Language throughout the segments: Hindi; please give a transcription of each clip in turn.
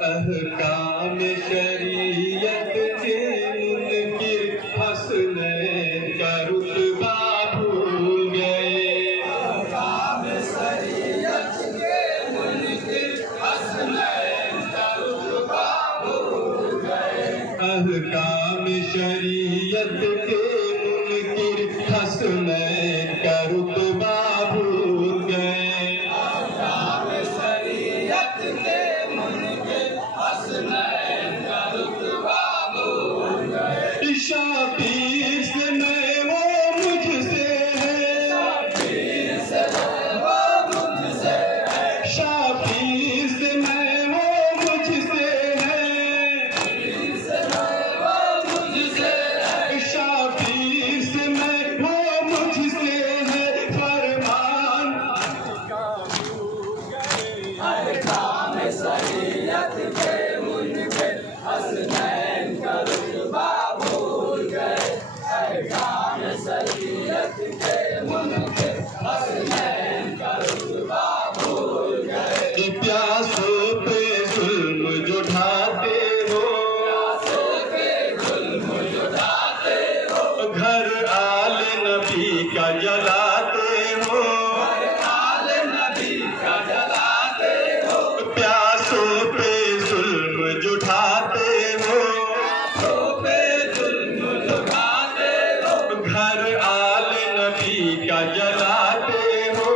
अहकाम शरीयत के मुनकिर हसनैन का रुतबा भूल गए। अहकाम शरीयत के मुनकिर हसनैन का रुतबा भूल गए। अहकाम शरीयत के मुनकिर हसनैन का रुतबा भूल गए। अहकाम शरीयत के मुनकिर हसनैन का रुतबा भूल गए। शाफी से मैं वो मुझसे है, शाफी से मैं वो मुझसे है, शाफी से मैं वो मुझसे है, से मैं वो मुझसे है, शाफी से मैं वो मुझसे है। फरमान अहकाम शरीयत के मुनकिर हसनैन का रुतबा भूल गए। अहकाम शरीयत के मुनकिर हसनैन का रुतबा भूल गए। प्यासों पे जुल्म जो ढाते हो, प्यासों पे जुल्म जुटाते हो, घर आले नबी का जलाते हो। आल नबी का जलाते हो, प्यासों पे जुल्म जो ढाते हो, प्यासों पे जुल्म जुटाते हो, घर आले नबी का जलाते हो।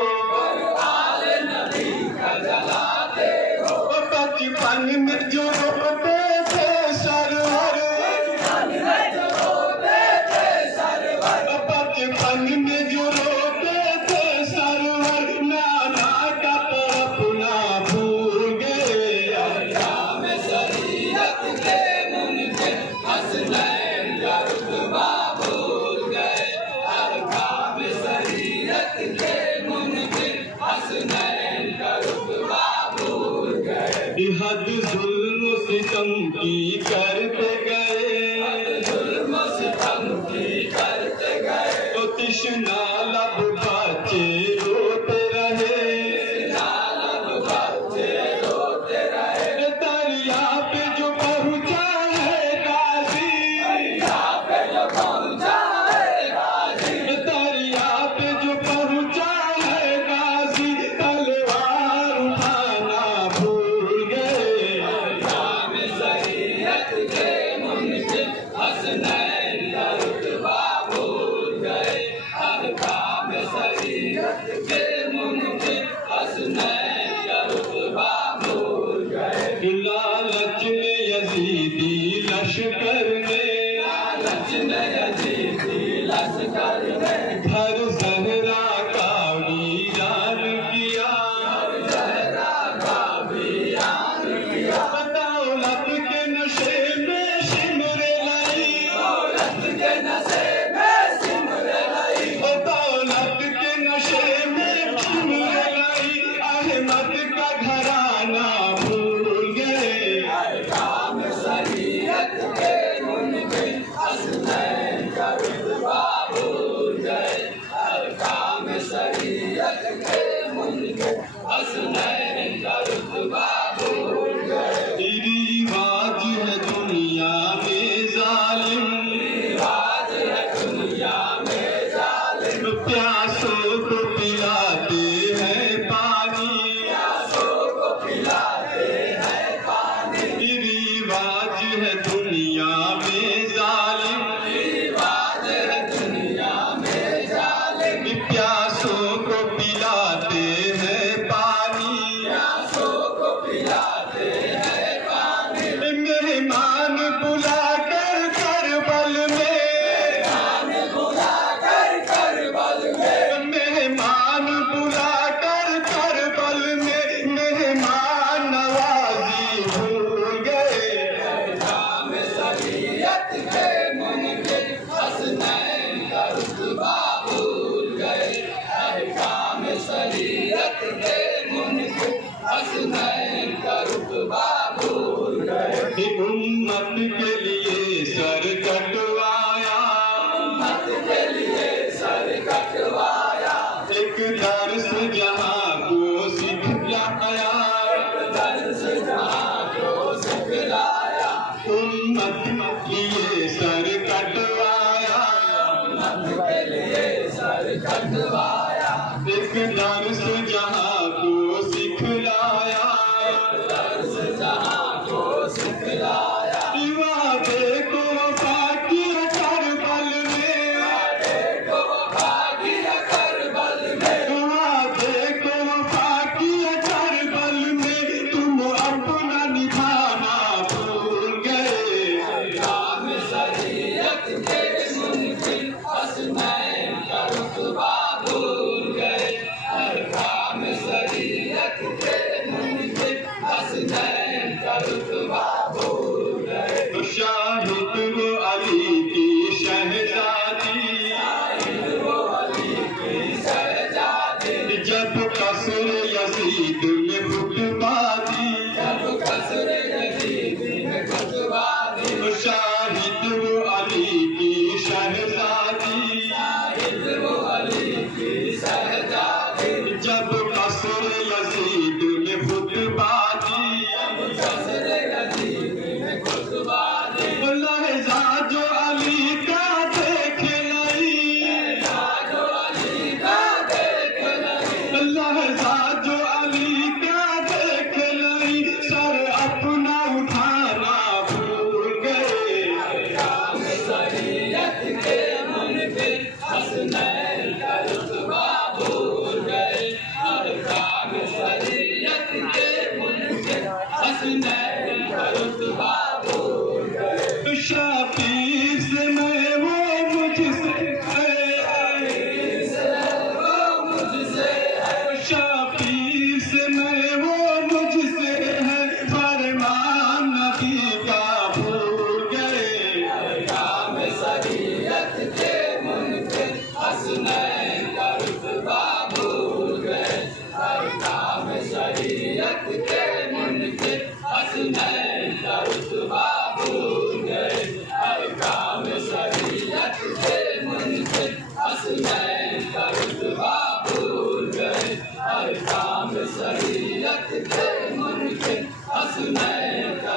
आल नबी का जलाते हो। बचपन में जो रोते थे सरवर, बचपन में जो रोते थे सरवर, बचपन में जो रोते थे सरवर, नाना का तरफ ना भूल गए। अहकाम शरीयत के मुनकिर हसनैन का रुतबा भूल गए। अहकाम शरीयत के मुनकिर हसनैन का रुतबा भूल गए। हद जुल्म सितम की करते गए, जुल्म सितम की करते गए, तो तृष्णा लब बच्चे रोते रहे। लालब बच्चे रोते रहे। दरिया पे जो पहुंचा है गाजी, यहाँ पे जो पहुँचा है गाजी, दरिया पे जो पहुंचा है गाजी, तलवार उठाना भूल गए। अहकाम शरीयत के मुनकिर हसनैन का रुतबा भूल गए। अहकाम शरीयत के मुनकिर हसनैन का रुतबा भूल गए। लालच में यजीदी लश्कर ने, लालच में यजीदी लश्कर ने, घर जहरा का वीरान किया। जहरा का बयान किया। दौलत के नशे में सिमरे लाई, दौलत के नशे में सिमर लाई, दौलत के नशे में सिमरे लाई, अहमद का घराना भूल गए। अहकाम शरीयत के मुनकिर हसनैन का रुतबा भूल गए। अहकाम शरीयत के मुनकिर हसनैन का रुतबा भूल गए। रिवाज है दुनिया में जालिम, रिवाज है दुनिया में जालिम, प्यासों को पिलाते हैं पानी। प्यासों को पिलाते हैं पानी। रिवाज है दुनिया में जालिम, रिवाज है दुनिया में जालिम, प्यासों को पिलाते हैं पानी। प्यासों को पिलाते हैं पानी। मेहमान बुला कर करबल में, मान बुला कर करबल में, मेहमान बुला कर करबल में, मेहमान नवाजी भूल गए। अहकाम शरीयत के मुनकिर हसनैन का रुतबा भूल गए। अहकाम शरीयत के मुनकिर हसनैन का रुतबा भूल गए। उम्मत के लिए सर कटवाया, उम्मत के लिए सर कटवाया, एक दर्स जहां को सिखलाया। के मुनकिर हसनैन का रुतबा भूल गए। शाफी से मैं वो मुझसे शाफी से मैं वो मुझसे है फरमान नबी का भूल गए। अहकाम शरीयत के मुनकिर हसनैन का रुतबा भूल गए। अहकाम शरीयत के मुनकिर हसनैन का रुतबा भूल गए। अहकाम शरीयत के मुनकिर हसनैन का रुतबा भूल गए। अहकाम शरीयत के मुनकिर हसनैन का